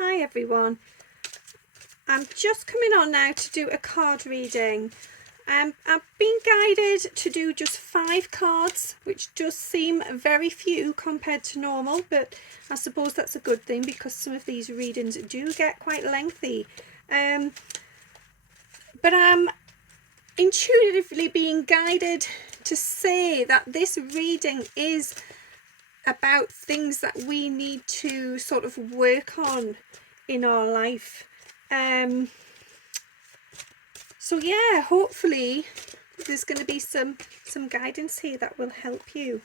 Hi everyone, I'm just coming on now to do a card reading. I've been guided to do just 5 cards, which does seem very few compared to normal, but I suppose that's a good thing because some of these readings do get quite lengthy. But I'm intuitively being guided to say that this reading is about things that we need to sort of work on in our life. So yeah, hopefully there's going to be some guidance here that will help you.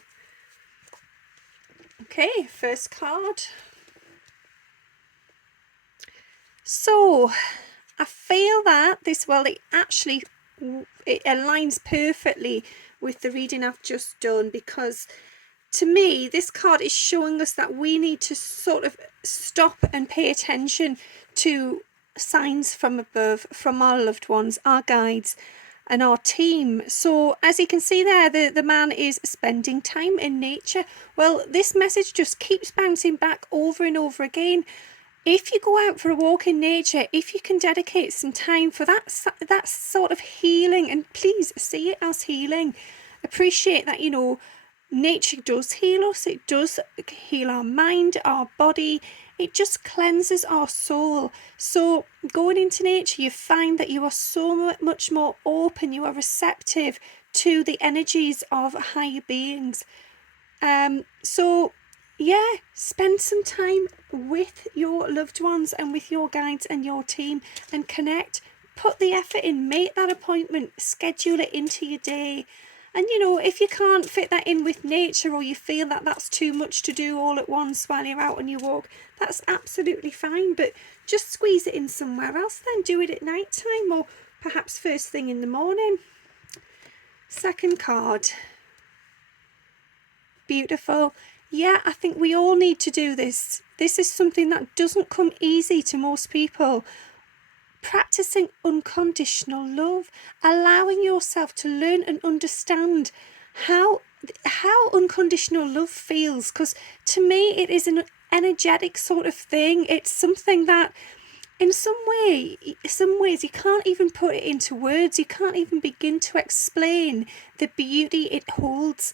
Okay, first card. So I feel that this, well, it aligns perfectly with the reading I've just done, because to me this card is showing us that we need to sort of stop and pay attention to signs from above, from our loved ones, our guides and our team. So as you can see there, the man is spending time in nature. Well, this message just keeps bouncing back over and over again. If you go out for a walk in nature, if you can dedicate some time for that sort of healing, and please see it as healing, appreciate that, you know, nature does heal us. It does heal our mind, our body. It just cleanses our soul. So going into nature, you find that you are so much more open. You are receptive to the energies of higher beings. So yeah, spend some time with your loved ones and with your guides and your team and connect. Put the effort in, make that appointment, schedule it into your day. And you know, if you can't fit that in with nature, or you feel that that's too much to do all at once while you're out on your walk, that's absolutely fine. But just squeeze it in somewhere else, then do it at night time, or perhaps first thing in the morning. Second card. Beautiful. Yeah, I think we all need to do this. This is something that doesn't come easy to most people. Practicing unconditional love, allowing yourself to learn and understand how unconditional love feels, because to me it is an energetic sort of thing. It's something that in some ways you can't even put it into words. You can't even begin to explain the beauty it holds.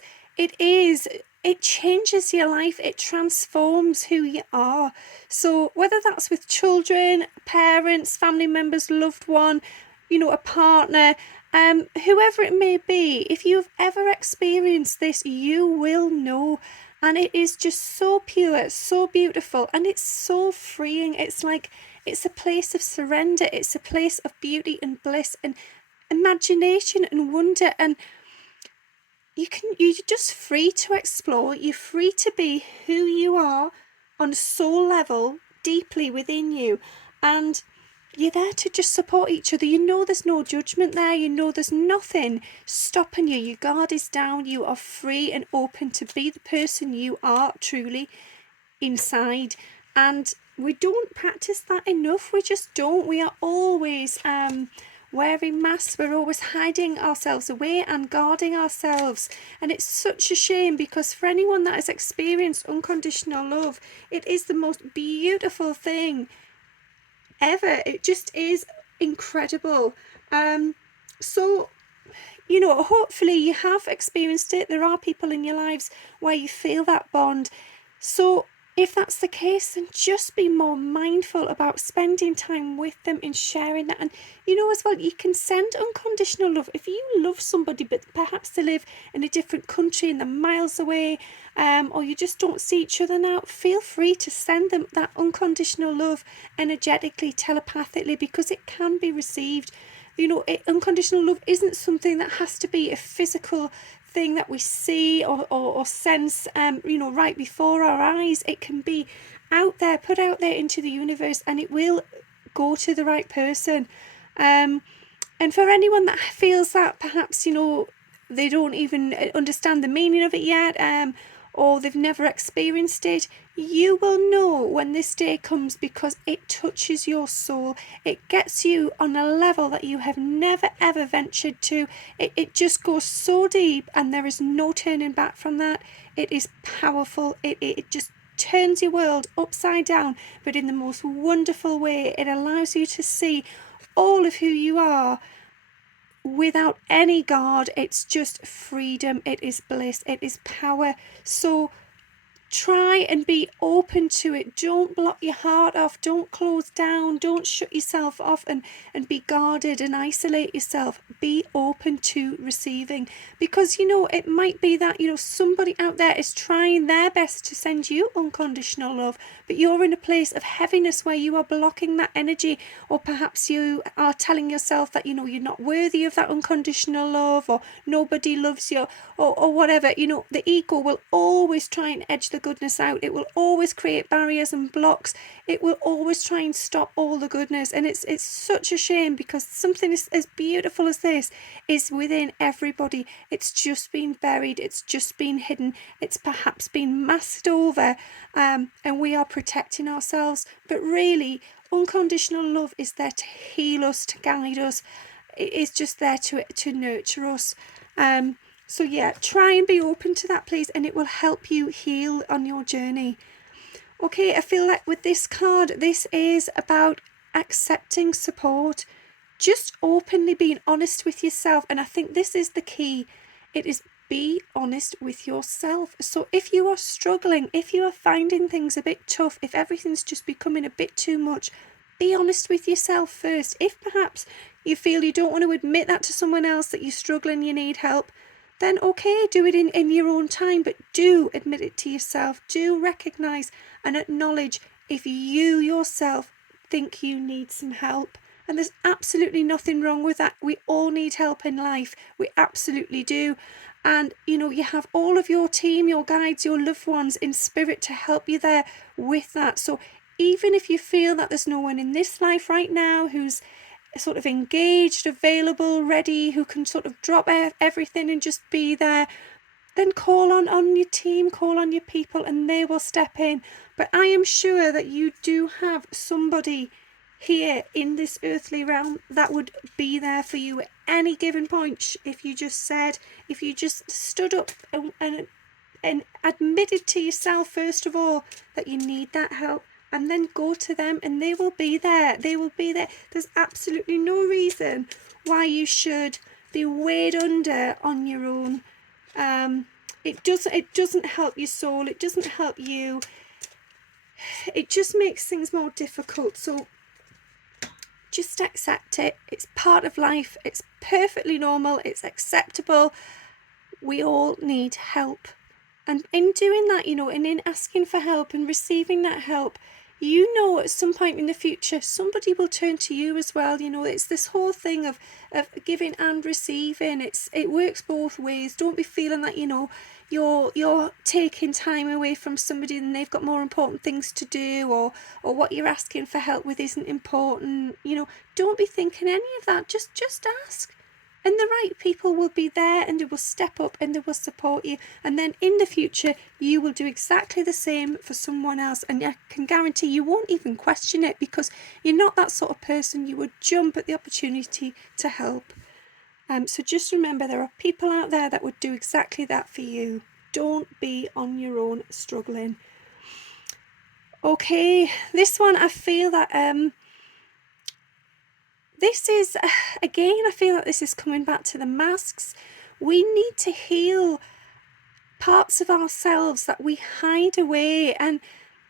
It changes your life. It transforms who you are. So whether that's with children, parents, family members, loved one, you know, a partner, whoever it may be, if you've ever experienced this, you will know. And it is just so pure, so beautiful, and it's so freeing. It's like, it's a place of surrender. It's a place of beauty and bliss and imagination and wonder. And you're just free to explore. You're free to be who you are on a soul level, deeply within you. And you're there to just support each other. You know there's no judgment there. You know there's nothing stopping you. Your guard is down. You are free and open to be the person you are truly inside. And we don't practice that enough. We just don't. We are always wearing masks. We're always hiding ourselves away and guarding ourselves. And it's such a shame, because for anyone that has experienced unconditional love, it is the most beautiful thing ever. It just is incredible. So, you know, hopefully you have experienced it. There are people in your lives where you feel that bond. So if that's the case, then just be more mindful about spending time with them and sharing that. And you know, as well, you can send unconditional love. If you love somebody but perhaps they live in a different country and they're miles away, or you just don't see each other now, feel free to send them that unconditional love energetically, telepathically, because it can be received. You know, unconditional love isn't something that has to be a physical thing that we see or sense, you know, right before our eyes. It can be out there, put out there into the universe, and it will go to the right person. And for anyone that feels that perhaps, you know, they don't even understand the meaning of it yet, or they've never experienced it, you will know when this day comes, because it touches your soul. It gets you on a level that you have never ever ventured to. It just goes so deep, and there is no turning back from that. It is powerful. It just turns your world upside down, but in the most wonderful way. It allows you to see all of who you are without any guard. It's just freedom, it is bliss, it is power. So try and be open to it. Don't block your heart off. Don't close down. Don't shut yourself off and be guarded and isolate yourself. Be open to receiving, because it might be that somebody out there is trying their best to send you unconditional love, but you're in a place of heaviness where you are blocking that energy, or perhaps you are telling yourself that you're not worthy of that unconditional love, or nobody loves you, or whatever. The ego will always try and edge the goodness out. It will always create barriers and blocks. It will always try and stop all the goodness, and it's such a shame, because something as beautiful as this is within everybody. It's just been buried, it's just been hidden, it's perhaps been masked over, and we are protecting ourselves. But really, unconditional love is there to heal us, to guide us. It is just there to nurture us. So yeah, try and be open to that, please, and it will help you heal on your journey. Okay, I feel like with this card, this is about accepting support, just openly being honest with yourself. And I think this is the key. It is be honest with yourself. So if you are struggling, if you are finding things a bit tough, if everything's just becoming a bit too much, be honest with yourself first. If perhaps you feel you don't want to admit that to someone else, that you're struggling, you need help, then okay, do it in your own time, but do admit it to yourself. Do recognise and acknowledge if you yourself think you need some help. And there's absolutely nothing wrong with that. We all need help in life. We absolutely do. And you have all of your team, your guides, your loved ones in spirit to help you there with that. So even if you feel that there's no one in this life right now who's sort of engaged, available, ready, who can sort of drop everything and just be there, then call on your team, call on your people, and they will step in. But I am sure that you do have somebody here in this earthly realm that would be there for you at any given point. If you just stood up and admitted to yourself first of all that you need that help, and then go to them, and they will be there. They will be there. There's absolutely no reason why you should be weighed under on your own. It doesn't help your soul. It doesn't help you. It just makes things more difficult. So just accept it. It's part of life. It's perfectly normal. It's acceptable. We all need help. And in doing that, and in asking for help and receiving that help, at some point in the future, somebody will turn to you as well. It's this whole thing of giving and receiving. It works both ways. Don't be feeling that, you're taking time away from somebody and they've got more important things to do, or what you're asking for help with isn't important. Don't be thinking any of that. Just ask. And the right people will be there, and they will step up and they will support you. And then in the future, you will do exactly the same for someone else. And I can guarantee you won't even question it, because you're not that sort of person. You would jump at the opportunity to help. So just remember, there are people out there that would do exactly that for you. Don't be on your own struggling. Okay, this one, I feel that this is, again, I feel like this is coming back to the masks. We need to heal parts of ourselves that we hide away, and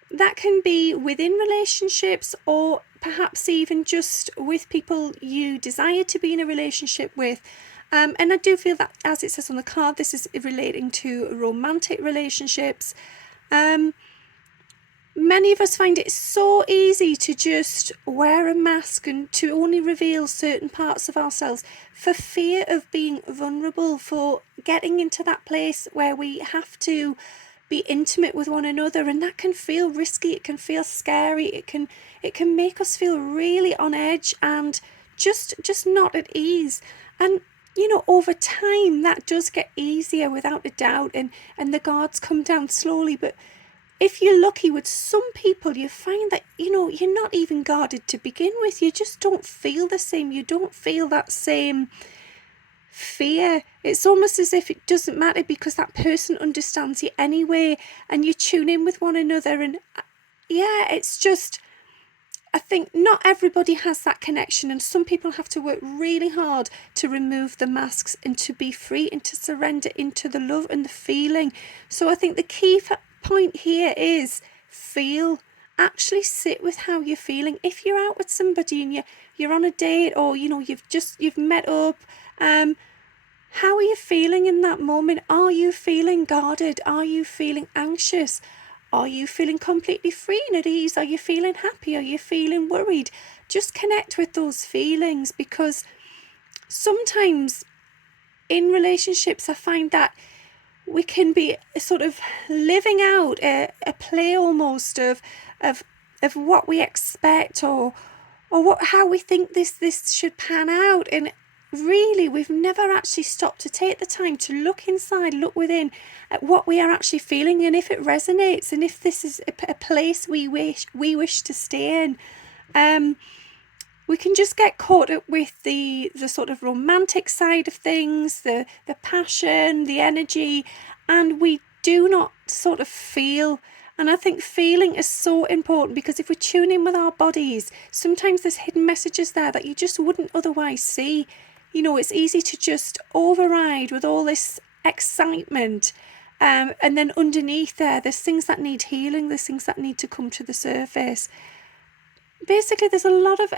that can be within relationships, or perhaps even just with people you desire to be in a relationship with. And I do feel that, as it says on the card, this is relating to romantic relationships. Many of us find it so easy to just wear a mask and to only reveal certain parts of ourselves for fear of being vulnerable, for getting into that place where we have to be intimate with one another, and that can feel risky, it can feel scary, it can make us feel really on edge and just not at ease. And over time that does get easier without a doubt, and the guards come down slowly. But if you're lucky with some people, you find that, you're not even guarded to begin with. You just don't feel the same. You don't feel that same fear. It's almost as if it doesn't matter because that person understands you anyway, and you tune in with one another. And yeah, it's just, I think not everybody has that connection, and some people have to work really hard to remove the masks and to be free and to surrender into the love and the feeling. So I think the key point here is feel. Actually sit with how you're feeling. If you're out with somebody and you're on a date, or you've met up, how are you feeling in that moment? Are you feeling guarded? Are you feeling anxious? Are you feeling completely free and at ease? Are you feeling happy? Are you feeling worried? Just connect with those feelings, because sometimes in relationships I find that we can be sort of living out a play almost of what we expect, or how we think this should pan out, and really we've never actually stopped to take the time to look inside, look within at what we are actually feeling, and if it resonates, and if this is a place we wish to stay in. We can just get caught up with the sort of romantic side of things, the passion, the energy, and we do not sort of feel. And I think feeling is so important, because if we tune in with our bodies, sometimes there's hidden messages there that you just wouldn't otherwise see. It's easy to just override with all this excitement. And then underneath there's things that need healing, there's things that need to come to the surface. Basically, there's a lot of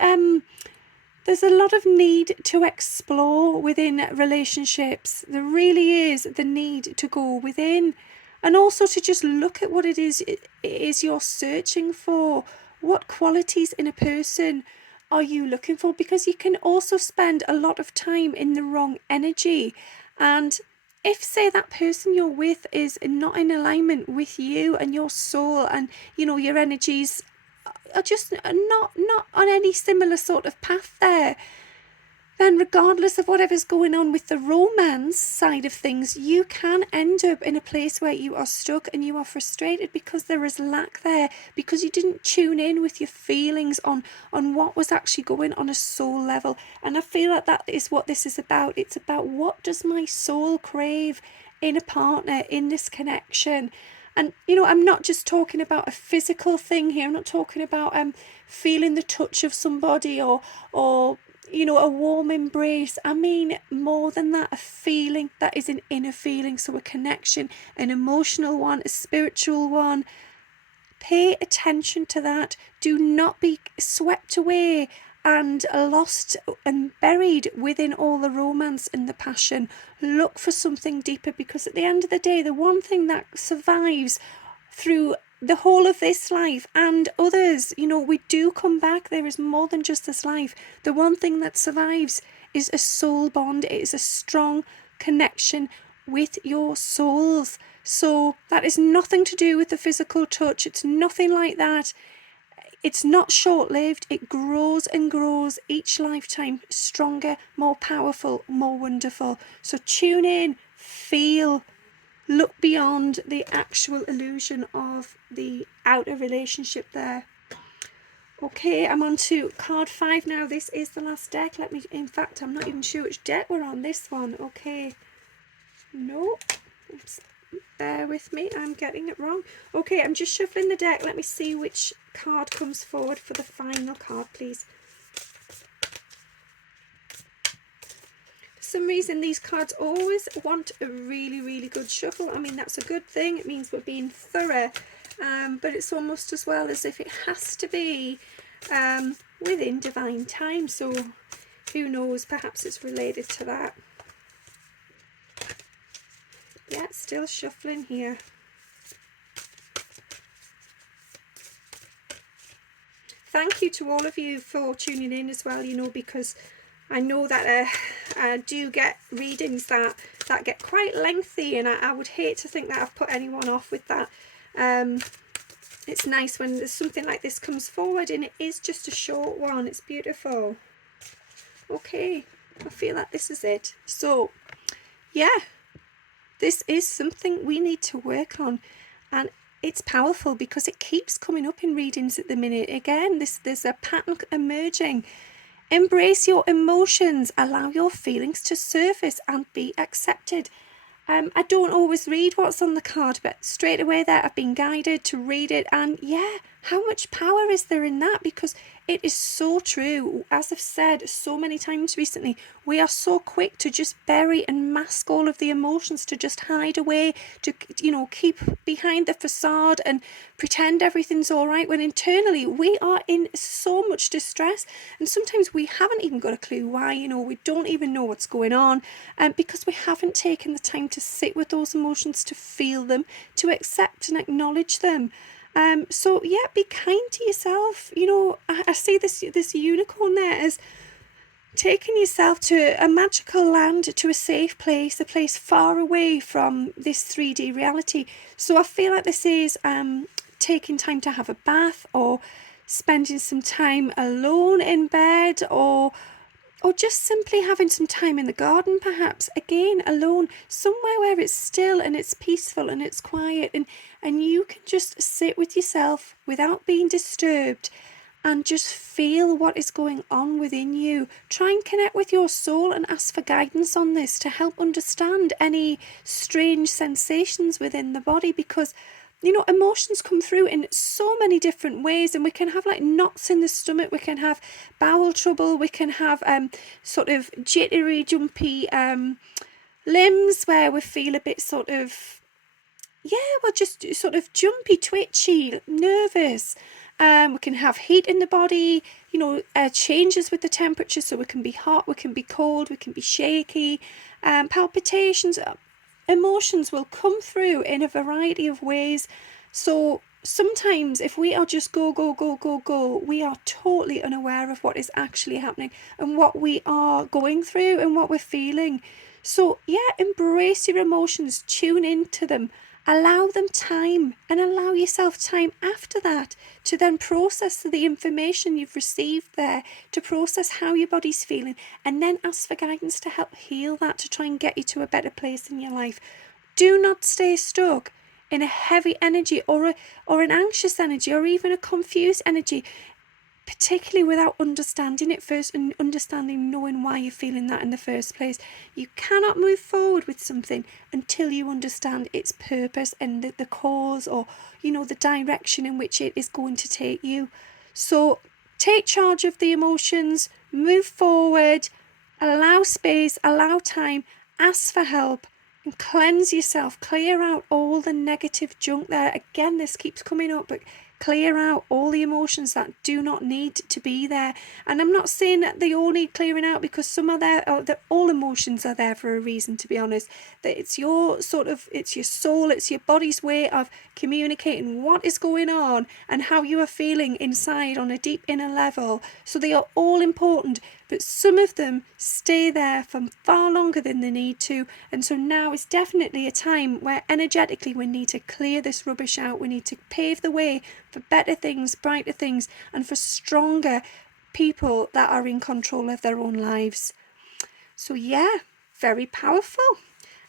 need to explore within relationships. There really is the need to go within, and also to just look at what it is you're searching for. What qualities in a person are you looking for? Because you can also spend a lot of time in the wrong energy, and if, say, that person you're with is not in alignment with you and your soul, and your energies are just not on any similar sort of path there, then regardless of whatever's going on with the romance side of things, you can end up in a place where you are stuck and you are frustrated because there is lack there, because you didn't tune in with your feelings on what was actually going on a soul level. And I feel like that is what this is about. It's about, what does my soul crave in a partner, in this connection? And, I'm not just talking about a physical thing here. I'm not talking about feeling the touch of somebody or a warm embrace. I mean more than that, a feeling that is an inner feeling. So a connection, an emotional one, a spiritual one. Pay attention to that. Do not be swept away and lost and buried within all the romance and the passion. Look for something deeper, because at the end of the day, the one thing that survives through the whole of this life and others, we do come back. There is more than just this life. The one thing that survives is a soul bond. It is a strong connection with your souls. So that is nothing to do with the physical touch. It's nothing like that. It's not short-lived. It grows and grows each lifetime, stronger, more powerful, more wonderful. So tune in, feel, look beyond the actual illusion of the outer relationship there. Okay, I'm on to card 5 now. This is the last deck. In fact, I'm not even sure which deck we're on this one. Okay. No. Bear with me, I'm getting it wrong. Okay, I'm just shuffling the deck. Let me see which card comes forward for the final card, please. For some reason, these cards always want a really, really good shuffle. I mean, that's a good thing. It means we're being thorough. But it's almost as well as if it has to be within divine time. So who knows, perhaps it's related to that. Yeah, still shuffling here. Thank you to all of you for tuning in as well, because I know that I do get readings that get quite lengthy, and I would hate to think that I've put anyone off with that. It's nice when there's something like this comes forward, and it is just a short one. It's beautiful. Okay, I feel like this is it. So, yeah. This is something we need to work on, and it's powerful because it keeps coming up in readings at the minute. Again, there's a pattern emerging. Embrace your emotions. Allow your feelings to surface and be accepted. I don't always read what's on the card, but straight away there I've been guided to read it. And yeah, how much power is there in that? Because it is so true. As I've said so many times recently, we are so quick to just bury and mask all of the emotions, to just hide away, to, keep behind the facade and pretend everything's all right, when internally we are in so much distress. And sometimes we haven't even got a clue why, we don't even know what's going on, because we haven't taken the time to sit with those emotions, to feel them, to accept and acknowledge them. So yeah, be kind to yourself. I see this unicorn there as taking yourself to a magical land, to a safe place, a place far away from this 3D reality. So I feel like this is taking time to have a bath, or spending some time alone in bed, or just simply having some time in the garden, perhaps, again, alone, somewhere where it's still and it's peaceful and it's quiet, and you can just sit with yourself without being disturbed and just feel what is going on within you. Try and connect with your soul and ask for guidance on this to help understand any strange sensations within the body, because emotions come through in so many different ways, and we can have like knots in the stomach, we can have bowel trouble, we can have sort of jittery, jumpy limbs where we feel a bit just sort of jumpy, twitchy, nervous. We can have heat in the body, changes with the temperature, so we can be hot, we can be cold, we can be shaky, palpitations. Emotions will come through in a variety of ways. So sometimes if we are just go, we are totally unaware of what is actually happening and what we are going through and what we're feeling. So yeah, embrace your emotions, tune into them, allow them time, and allow yourself time after that to then process the information you've received there, to process how your body's feeling, and then ask for guidance to help heal that, to try and get you to a better place in your life. Do not stay stuck in a heavy energy or an anxious energy, or even a confused energy, particularly without understanding it first and knowing why you're feeling that in the first place. You cannot move forward with something until you understand its purpose and the cause, or the direction in which it is going to take you. So take charge of the emotions, move forward, allow space, allow time, ask for help, and cleanse yourself. Clear out all the negative junk there. Again, this keeps coming up, but clear out all the emotions that do not need to be there. And I'm not saying that they all need clearing out, because some are there, or that all emotions are there for a reason, to be honest. That it's your soul, it's your body's way of communicating what is going on and how you are feeling inside on a deep inner level. So they are all important, but some of them stay there for far longer than they need to. And so now is definitely a time where energetically we need to clear this rubbish out. We need to pave the way for better things, brighter things, and for stronger people that are in control of their own lives. So yeah, very powerful.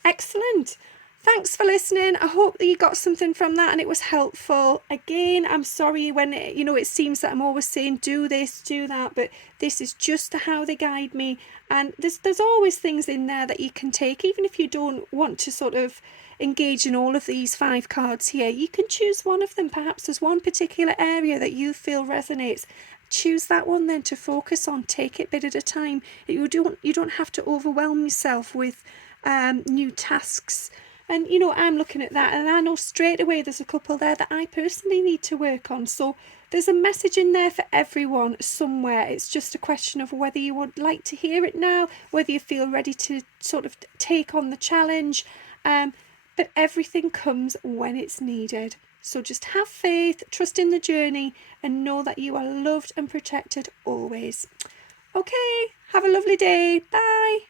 Excellent. Thanks for listening. I hope that you got something from that and it was helpful. Again, I'm sorry when it seems that I'm always saying do this, do that, but this is just how they guide me. And there's always things in there that you can take, even if you don't want to sort of engage in all of these 5 cards here. You can choose one of them. Perhaps there's one particular area that you feel resonates. Choose that one then to focus on. Take it bit at a time. You don't have to overwhelm yourself with new tasks. And I'm looking at that and I know straight away there's a couple there that I personally need to work on. So there's a message in there for everyone somewhere. It's just a question of whether you would like to hear it now, whether you feel ready to sort of take on the challenge. But everything comes when it's needed. So just have faith, trust in the journey, and know that you are loved and protected always. Okay, have a lovely day. Bye.